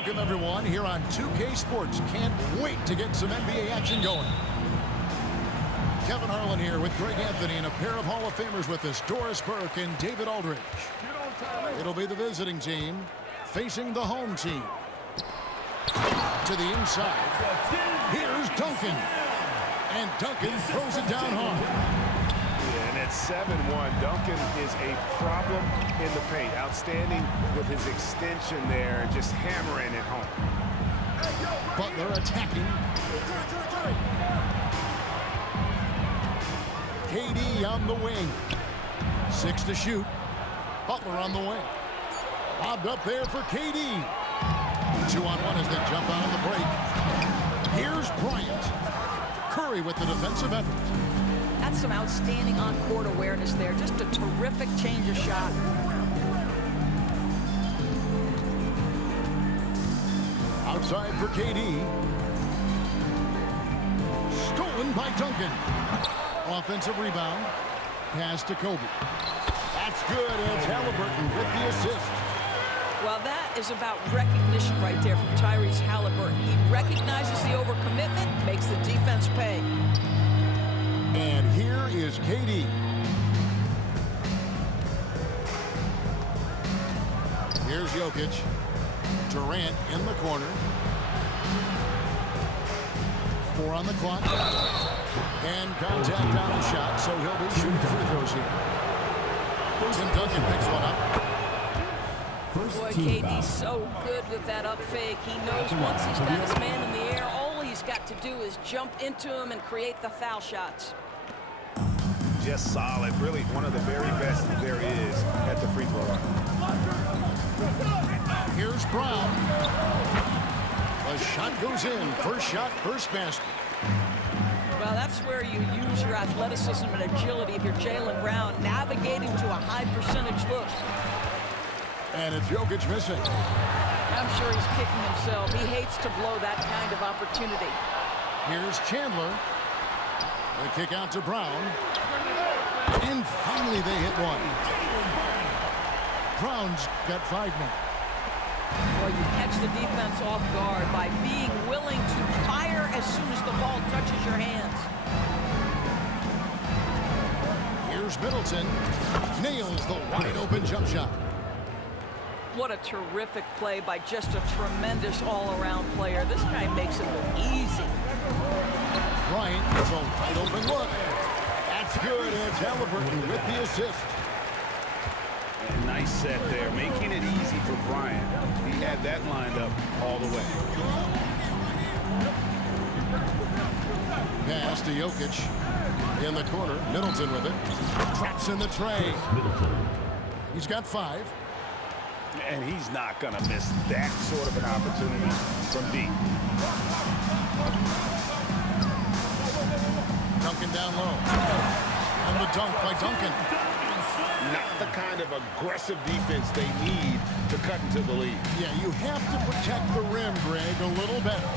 Welcome, everyone, here on 2K Sports. Can't wait to get some NBA action going. Kevin Harlan here with Greg Anthony and a pair of Hall of Famers with us, Doris Burke and David Aldridge. It'll be the visiting team facing the home team. To the inside. Here's Duncan. And Duncan throws it down hard. And at 7-1, Duncan is a problem in the paint. Outstanding with his extension there and just hammering it home. Butler attacking. KD on the wing. 6 to shoot. Butler on the wing. Lobbed up there for KD. 2-on-1 as they jump out on the break. Here's Bryant. Curry with the defensive effort. That's some outstanding on-court awareness there. Just a terrific change of shot. Outside for KD. Stolen by Duncan. Offensive rebound. Pass to Kobe. That's good. It's Halliburton with the assist. Well, that is about recognition right there from Tyrese Halliburton. He recognizes the overcommitment, makes the defense pay. And here is KD. Here's Jokic. Durant in the corner. 4 on the clock. And contact on the shot, so he'll be shooting free throws here. Tim Duncan picks one up. Boy, KD's so good with that up fake. He knows once he's got his man in the air, all he's got to do is jump into him and create the foul shots. Just solid. Really one of the very best there is at the free throw line. Here's Brown. The shot goes in. First shot, first basket. Well, that's where you use your athleticism and agility if you're Jaylen Brown, navigating to a high percentage look. And it's Jokic missing. I'm sure he's kicking himself. He hates to blow that kind of opportunity. Here's Chandler. The kick out to Brown. And finally they hit one. Brown's got 5 now. Well, you catch the defense off guard by being willing to fire as soon as the ball touches your hands. Here's Middleton. Nails the wide open jump shot. What a terrific play by just a tremendous all-around player. This guy makes it look easy. Bryant gets a wide open look. That's good. It's Halliburton with the assist. And nice set there, making it easy for Bryant. He had that lined up all the way. Pass to Jokic in the corner. Middleton with it. Traps in the tray. He's got 5. And he's not going to miss that sort of an opportunity from deep. Duncan down low. And the dunk by Duncan. Not the kind of aggressive defense they need to cut into the lead. Yeah, you have to protect the rim, Greg, a little better.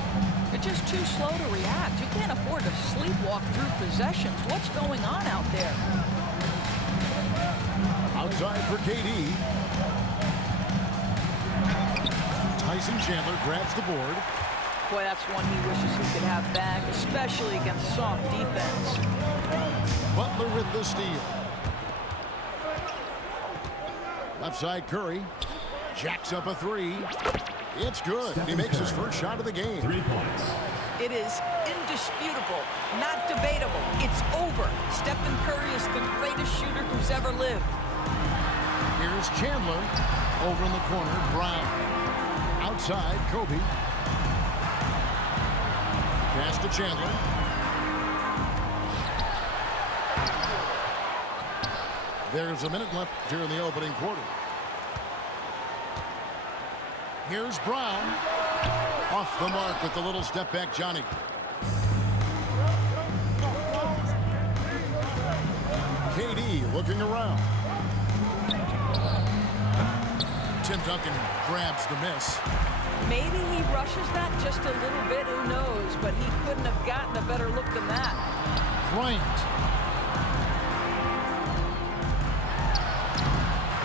You're just too slow to react. You can't afford to sleepwalk through possessions. What's going on out there? Outside for KD. Tyson Chandler grabs the board. Boy, that's one he wishes he could have back, especially against soft defense. Butler with the steal. Left side Curry. Jacks up a 3. It's good. He makes his first shot of the game. 3 points. It is indisputable, not debatable. It's over. Stephen Curry is the greatest shooter who's ever lived. Here's Chandler. Over in the corner, Brown. Outside, Kobe. Pass to Chandler. There's a minute left here in the opening quarter. Here's Brown. Off the mark with the little step back, Johnny. KD looking around. Tim Duncan grabs the miss. Maybe he rushes that just a little bit, who knows, but he couldn't have gotten a better look than that. Bryant.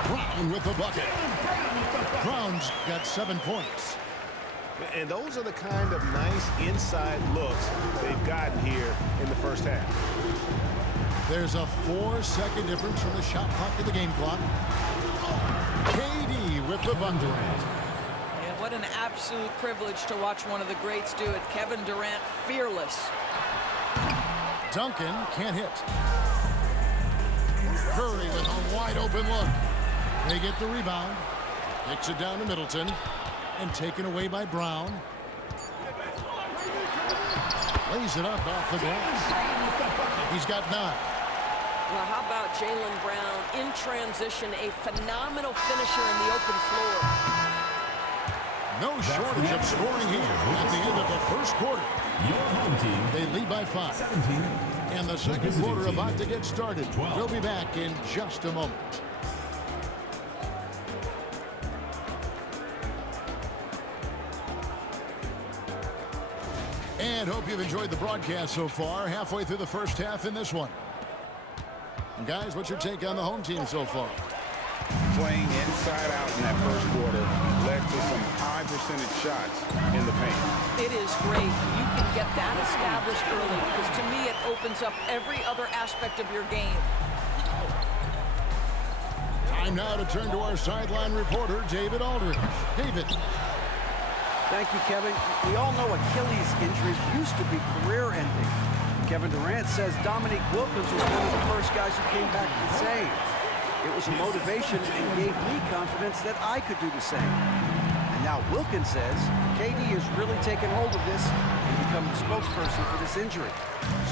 Brown with the bucket. Brown's got 7 points. And those are the kind of nice inside looks they've gotten here in the first half. There's a 4-second difference from the shot clock to the game clock. KD with the bucket. Yeah, what an absolute privilege to watch one of the greats do it. Kevin Durant, fearless. Duncan can't hit. Curry with a wide open look. They get the rebound. Kicks it down to Middleton. And taken away by Brown. Lays it up off the glass. He's got 9. Well, how about Jaylen Brown in transition, a phenomenal finisher in the open floor. No shortage of scoring here at the end of the first quarter. Your home team. They lead by 5. 17. And the second quarter about to get started. 12. We'll be back in just a moment. And hope you've enjoyed the broadcast so far. Halfway through the first half in this one. And guys, what's your take on the home team so far? Playing inside out in that first quarter led to some high percentage shots in the paint. It is great. You can get that established early because to me it opens up every other aspect of your game. Time now to turn to our sideline reporter, David Aldridge. David. Thank you, Kevin. We all know Achilles injuries used to be career-ending. Kevin Durant says Dominique Wilkins was one of the first guys who came back the same. It was a motivation and gave me confidence that I could do the same. And now Wilkins says KD has really taken hold of this and become the spokesperson for this injury.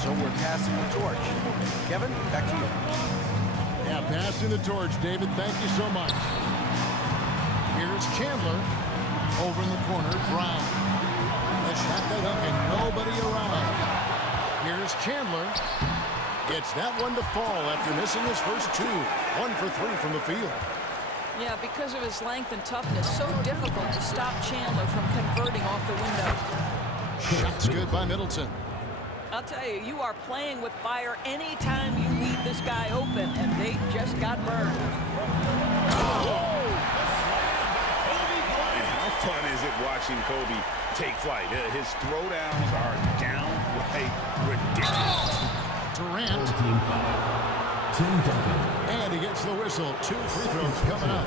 So we're passing the torch. Kevin, back to you. Yeah, passing the torch, David. Thank you so much. Here's Chandler. Over in the corner, Brown. The shot by Duncan. Nobody around. Here's Chandler. Gets that one to fall after missing his first 2. 1 for 3 from the field. Yeah, because of his length and toughness, so difficult to stop Chandler from converting off the window. Shot's good by Middleton. I'll tell you, you are playing with fire anytime you leave this guy open, and they just got burned. How fun is it watching Kobe take flight? His throwdowns are downright ridiculous. Durant. Tim Duncan. And he gets the whistle. 2 free throws coming up.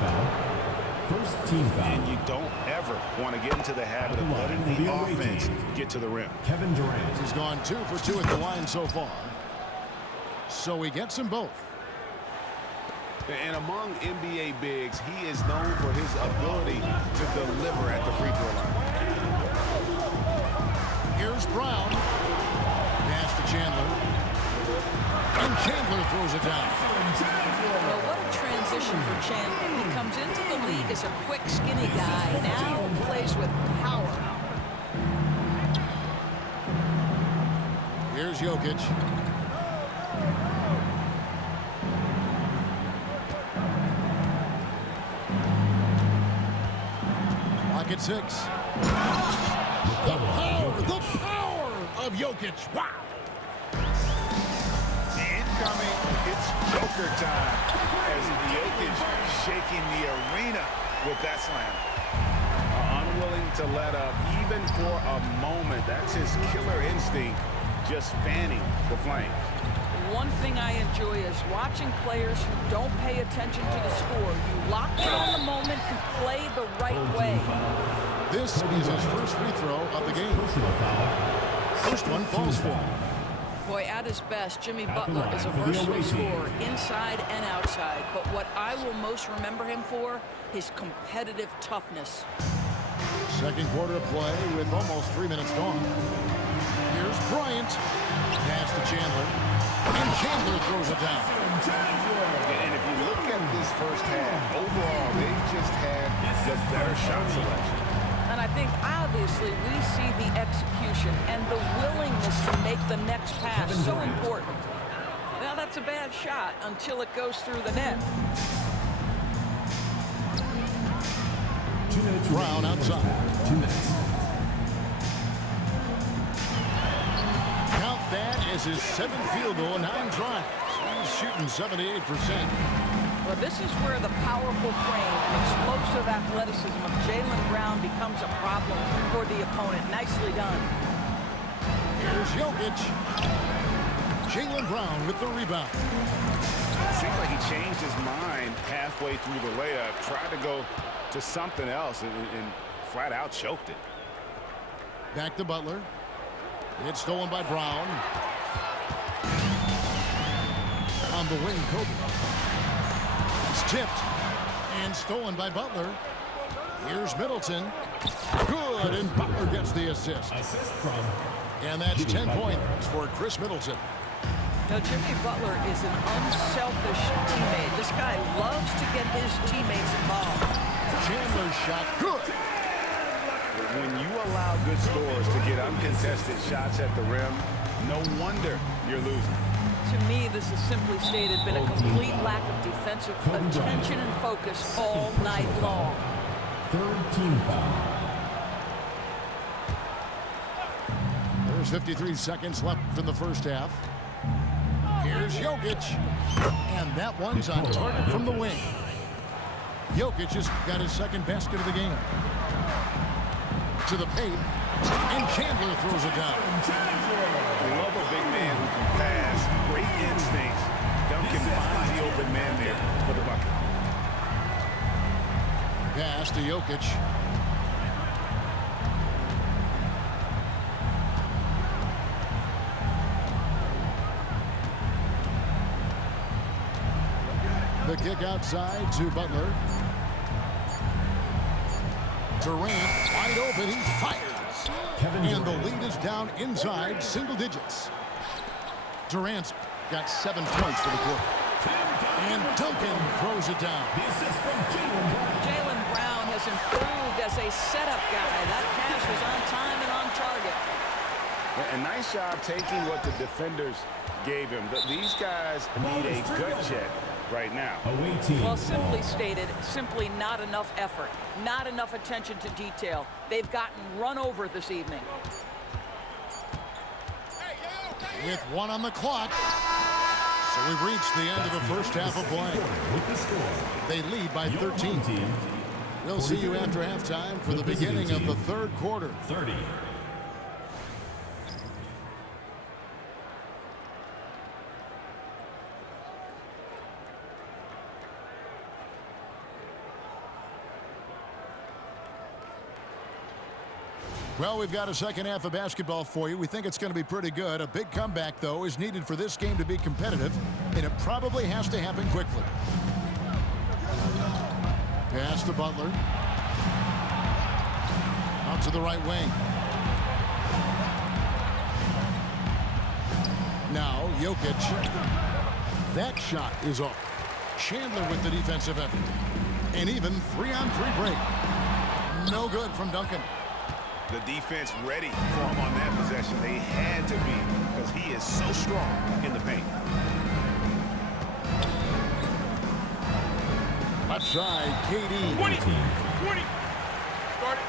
First team foul. And you don't ever want to get into the habit of letting the offense get to the rim. Kevin Durant. He's gone 2 for 2 at the line so far. So he gets them both. And among NBA bigs, he is known for his ability to deliver at the free throw line. Here's Brown. Pass to Chandler. And Chandler throws it down. Well, what a transition for Chandler. He comes into the league as a quick, skinny guy. Now plays with power. Here's Jokic. Lock at 6. The power of Jokic. Wow. Incoming, it's Joker time as Jokic shaking the arena with that slam. Unwilling to let up even for a moment. That's his killer instinct, just fanning the flames. One thing I enjoy is watching players who don't pay attention to the score. You lock in on the moment and play the right way. This is his first free throw of the game. First one falls for him. Boy, at his best, Jimmy Butler is a versatile scorer, inside and outside. But what I will most remember him for, his competitive toughness. Second quarter of play with almost 3 minutes gone. Here's Bryant. Pass to Chandler. And Chandler throws it down. And if you look at this first half, overall, they just had the better shot selection. And I think, obviously, we see the execution and the willingness to make the next pass so important. Now, that's a bad shot until it goes through the net. 2 minutes. Brown outside. 2 minutes. Count that as his 7th field goal in 9 tries. He's shooting 78%. Well, this is where the powerful frame and explosive athleticism of Jaylen Brown becomes a problem for the opponent. Nicely done. Here's Jokic. Jaylen Brown with the rebound. It seems like he changed his mind halfway through the layup, tried to go to something else, and flat out choked it. Back to Butler. It's stolen by Brown. On the wing, Kobe. It's tipped and stolen by Butler. Here's Middleton. Good, and Butler gets the assist. Assist from. And that's 10 points for Chris Middleton. Now, Jimmy Butler is an unselfish teammate. This guy loves to get his teammates involved. Chandler's shot, good. When you allow good scorers to get uncontested shots at the rim, no wonder you're losing. To me, this is simply stated been a complete lack of defensive attention and focus all night long. Third team foul. There's 53 seconds left in the first half. Here's Jokic. And that one's on target from the wing. Jokic has got his second basket of the game. To the paint. And Chandler throws it down. We love a big man who can pass. Great instincts. Duncan finds the open man there for the bucket. Pass to Jokic. The kick outside to Butler. Durant wide open. He fires. And the lead is down inside single digits. Durant's got 7 points for the quarter. And Duncan throws it down. Jaylen Brown has improved as a setup guy. That pass was on time and on target. A nice job taking what the defenders gave him. These guys need a gut check right now. Well, simply stated, simply not enough effort, not enough attention to detail. They've gotten run over this evening. With 1 on the clock. So we've reached the end of the first half of play. They lead by 13. We'll see you after halftime for the beginning of the third quarter. 30. Well, we've got a second half of basketball for you. We think it's going to be pretty good. A big comeback, though, is needed for this game to be competitive, and it probably has to happen quickly. Pass to Butler. Out to the right wing. Now, Jokic. That shot is off. Chandler with the defensive effort. And even 3-on-3 break. No good from Duncan. The defense ready for him on that possession. They had to be because he is so strong in the paint. Left side, KD. 20. Start it.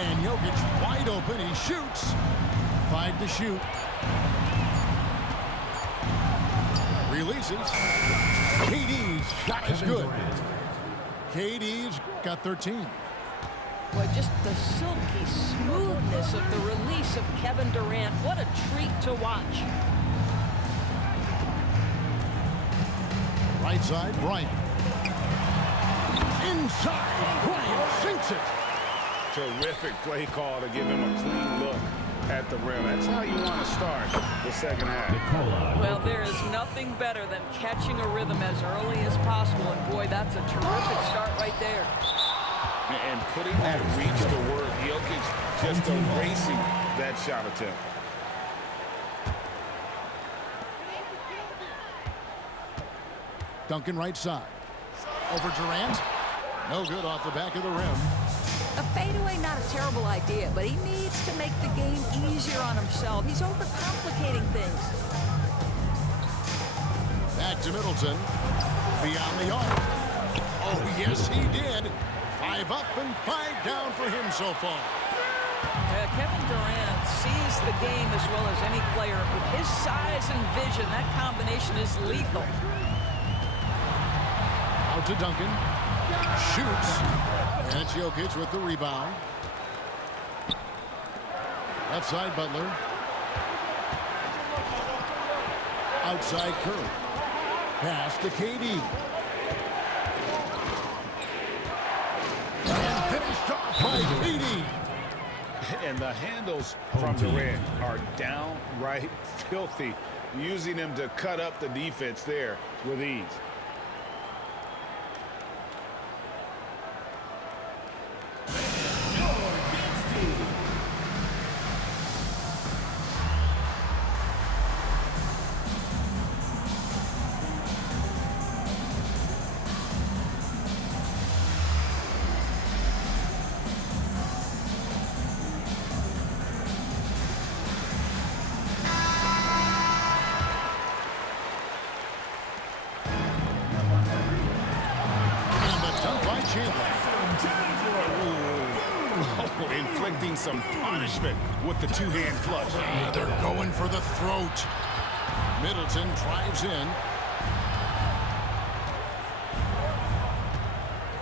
And Jokic wide open. He shoots. 5 to shoot. Releases. KD's shot is good. KD's got 13. Boy, just the silky smoothness of the release of Kevin Durant. What a treat to watch. Right side, Bryant. Inside, Bryant sinks it. Terrific play call to give him a clean look at the rim. That's how you want to start the second half. Well, there is nothing better than catching a rhythm as early as possible. And boy, that's a terrific start right there. putting that reach to work. Jokic just erasing that shot attempt. Duncan right side. Over Durant. No good off the back of the rim. A fadeaway, not a terrible idea, but he needs to make the game easier on himself. He's overcomplicating things. Back to Middleton. Beyond the arc. Oh, yes, he did. 5 up and 5 down for him so far. Kevin Durant sees the game as well as any player. With his size and vision, that combination is lethal. Out to Duncan. Shoots. And it's Jokic with the rebound. Left side, Butler. Outside, Curry. Pass to KD. And finished off by KD. And the handles from Durant are downright filthy, using him to cut up the defense there with ease. Inflicting some punishment with the two-hand flush. They're going for the throat. Middleton drives in.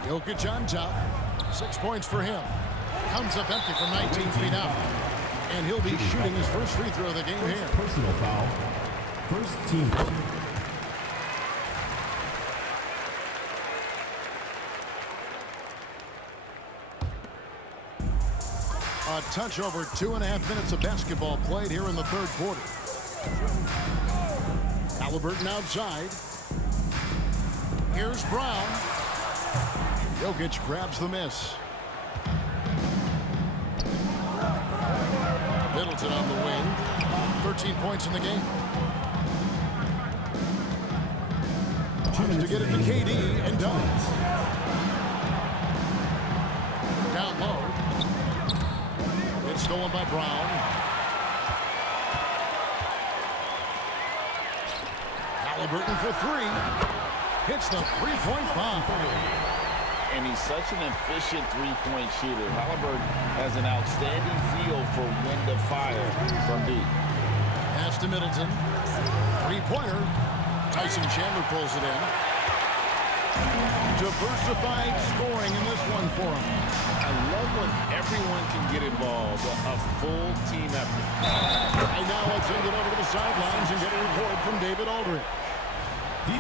Jokic on top. 6 points for him. Comes up empty from 19 feet out. And he'll be shooting his first free throw of the game here. Personal foul. First team. A touch over 2.5 minutes of basketball played here in the third quarter. Haliburton outside. Here's Brown. Jokic grabs the miss. Middleton on the wing. 13 points in the game. Tries to get it to KD and does. Down low. It's stolen by Brown. Haliburton for 3. Hits the three-point bomb. And he's such an efficient three-point shooter. Haliburton has an outstanding feel for when to fire from deep. Pass to Middleton. Three-pointer. Tyson Chandler pulls it in. Diversified scoring in this one for him. I love when everyone can get involved. A full team effort. And now let's send it over to the sidelines and get a report from David Aldridge.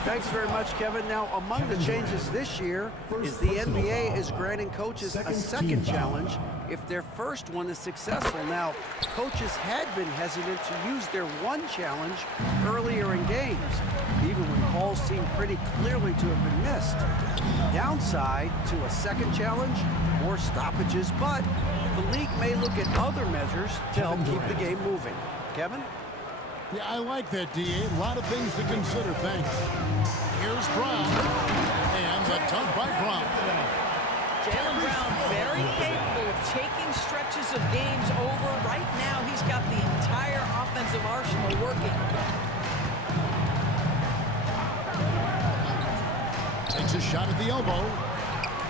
Thanks very much, Kevin. Now, among the changes this year is the NBA is granting coaches a second challenge if their first one is successful. Now, coaches had been hesitant to use their one challenge earlier in games, even when calls seemed pretty clearly to have been missed. Downside to a second challenge, more stoppages, but the league may look at other measures to help keep the game moving. Kevin? Yeah, I like that, D.A. A lot of things to consider, thanks. Here's Brown. And the dunk by Brown. Jaylen Brown, very capable of taking stretches of games over. Right now, he's got the entire offensive arsenal working. Takes a shot at the elbow.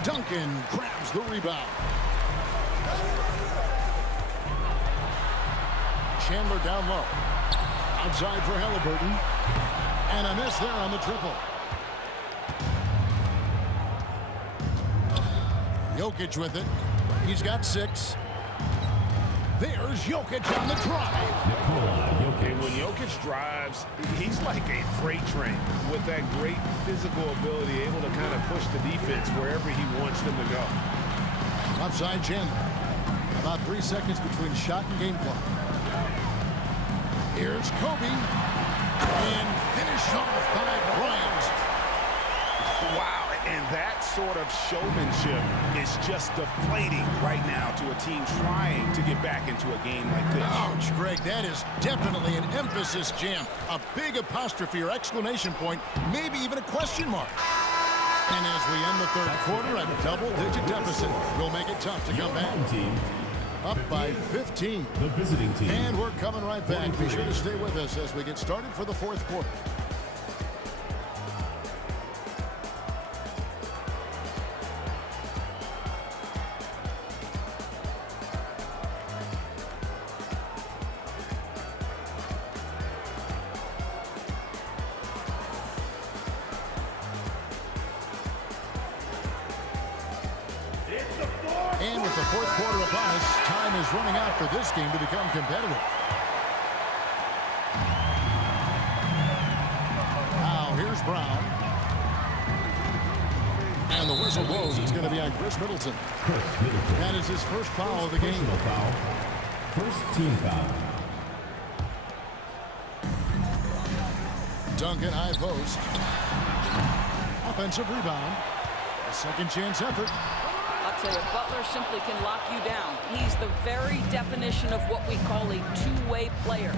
Duncan grabs the rebound. Chandler down low. Outside for Haliburton. And a miss there on the triple. Jokic with it. He's got 6. There's Jokic on the drive. And when Jokic drives, he's like a freight train with that great physical ability, able to kind of push the defense wherever he wants them to go. Outside Chandler. About 3 seconds between shot and game clock. Here's Kobe. And finish off by Bryant. Wow, And that sort of showmanship is just deflating right now to a team trying to get back into a game like this. Ouch, Greg, that is definitely an emphasis jam. A big apostrophe or exclamation point, maybe even a question mark. And as we end the third quarter, a double-digit deficit will make it tough to come back. Up by 15. The visiting team. And we're coming right back. Be sure to stay with us as we get started for the fourth quarter. And with the fourth quarter upon us, time is running out for this game to become competitive. Now, here's Brown. And the whistle blows. It's going to be on Chris Middleton. That is his first foul of the game. Foul. First team foul. Duncan, high post. Offensive rebound. A second chance effort. I'll tell you, Butler simply can lock you down. He's the very definition of what we call a two-way player.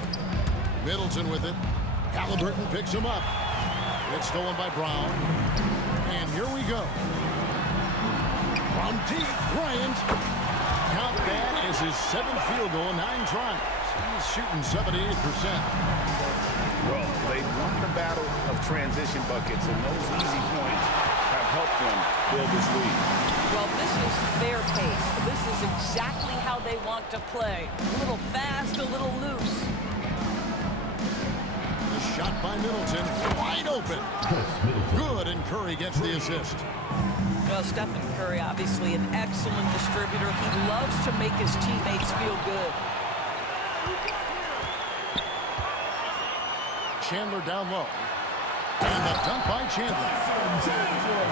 Middleton with it. Halliburton picks him up. It's stolen by Brown. And here we go. From deep, Bryant. Count that as his 7th field goal in 9 tries. He's shooting 78%. Well, they won the battle of transition buckets, and those easy points have helped them build this lead. Well, this is their pace. This is exactly how they want to play. A little fast, a little loose. The shot by Middleton, wide open. Good, and Curry gets the assist. Well, Stephen Curry, obviously an excellent distributor. He loves to make his teammates feel good. Chandler down low. And the dunk by Chandler.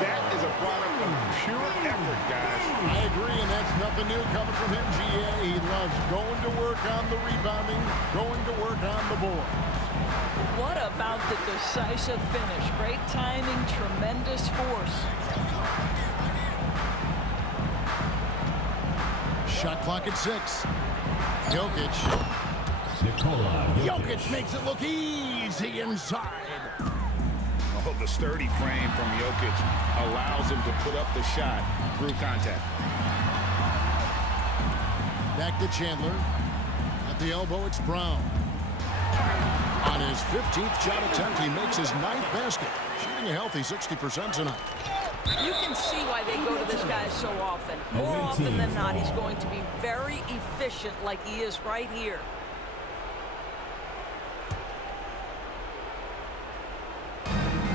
That is a product of pure effort, guys. I agree, and that's nothing new coming from him, GA. He loves going to work on the rebounding, going to work on the board. What about the decisive finish? Great timing, tremendous force. Shot clock at 6. Jokic. Nikola Jokic makes it look easy inside. Oh, the sturdy frame from Jokic allows him to put up the shot through contact. Back to Chandler. At the elbow, it's Brown. On his 15th shot attempt, he makes his 9th basket. Shooting a healthy 60% tonight. You can see why they go to this guy so often. More often than not, he's going to be very efficient like he is right here.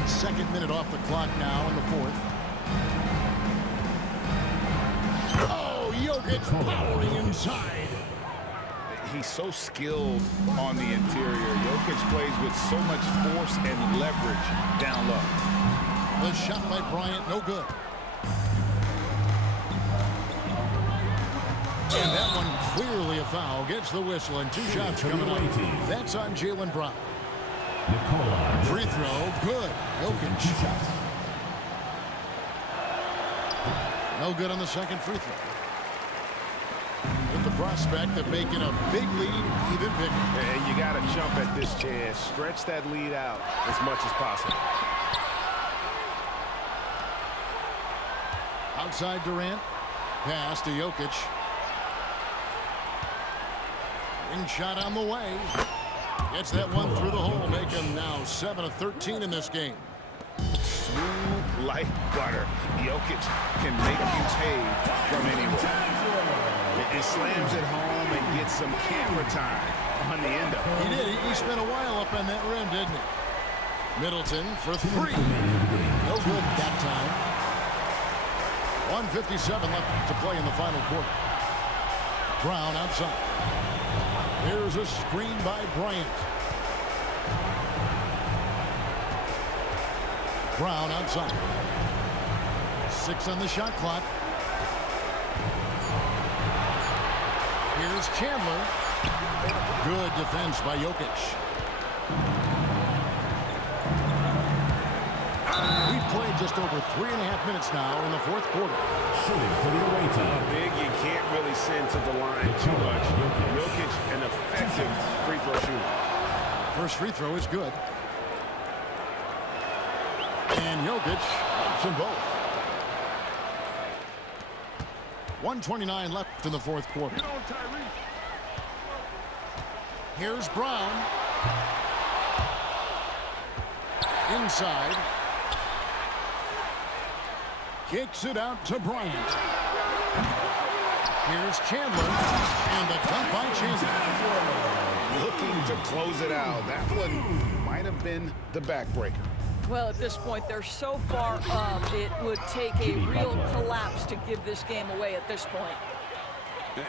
Second minute off the clock now in the fourth. Oh, Jokic powering inside. He's so skilled on the interior. Jokic plays with so much force and leverage down low. The shot by Bryant, no good. And that one clearly a foul. Gets the whistle, and 2 shots coming up. That's on Jaylen Brown. Nikola. Free throw, good. Jokic. 2 shots. No good on the second free throw. With the prospect of making a big lead even bigger. And you got to jump at this chance. Stretch that lead out as much as possible. Outside Durant. Pass to Jokic. Ring shot on the way. Gets that one through the hole. Make him now 7 of 13 in this game. Smooth like butter. Jokic can make you pay from anywhere. He slams it home and gets some camera time on the end of it. He did. He spent a while up on that rim, didn't he? Middleton for 3. No good that time. 1:57 left to play in the final quarter. Brown outside. Here's a screen by Bryant. Brown outside. 6 on the shot clock. Here's Chandler. Good defense by Jokic. We played just over 3.5 minutes now in the fourth quarter. Shooting for the away team. Big, you can't really send to the line too much. Jokic, an effective free throw shooter. First free throw is good. And Jokic helps them both. 1:29 left in the fourth quarter. Here's Brown. Inside. Kicks it out to Bryant. Here's Chandler. And the dunk by Chandler. Looking to close it out. That one might have been the backbreaker. Well, at this point, they're so far up, it would take a real collapse to give this game away at this point.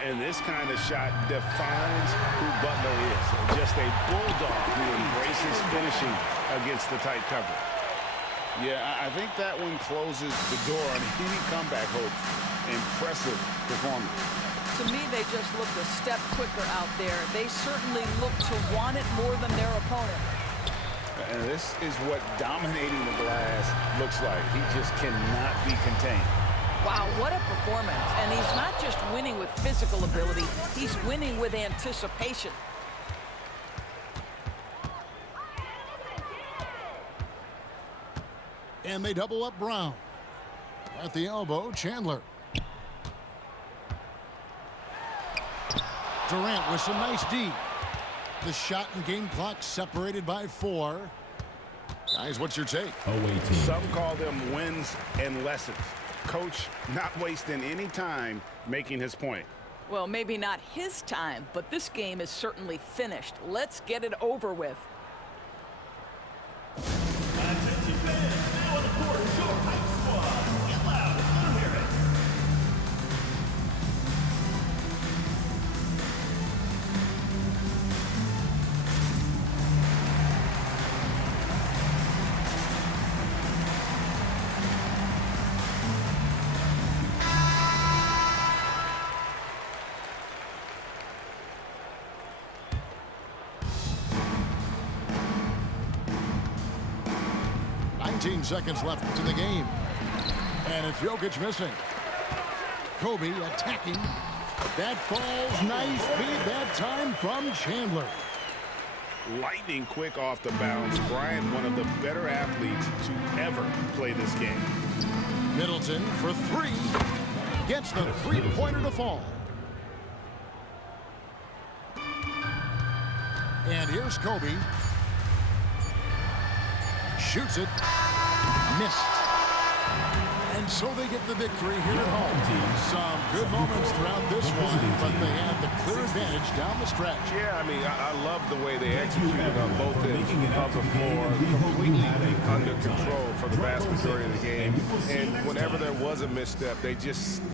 And this kind of shot defines who Butler is. Just a bulldog who embraces finishing against the tight cover. Yeah, I think that one closes the door on any comeback hopes. Impressive performance. To me, they just looked a step quicker out there. They certainly look to want it more than their opponent. And this is what dominating the glass looks like. He just cannot be contained. Wow, what a performance. And he's not just winning with physical ability, he's winning with anticipation. And they double up Brown. At the elbow, Chandler. Durant with some nice D. The shot and game clock separated by 4. Guys, what's your take? Away team. Some call them wins and lessons. Coach not wasting any time making his point. Well, maybe not his time, but this game is certainly finished. Let's get it over with. Attention fans, now on the court, your hype squad. Get loud, let them hear it. Seconds left in the game. And it's Jokic missing. Kobe attacking. That falls nice feed that time from Chandler. Lightning quick off the bounce. Bryant, one of the better athletes to ever play this game. Middleton for 3. Gets the three-pointer to fall. And here's Kobe. Shoots it. Missed. And so they get the victory here at home. Some good moments throughout this one, but they had the clear advantage down the stretch. Yeah, I mean, I love the way they executed on both ends of the floor. Completely under control for the vast majority of the game. And whenever there was a misstep, they just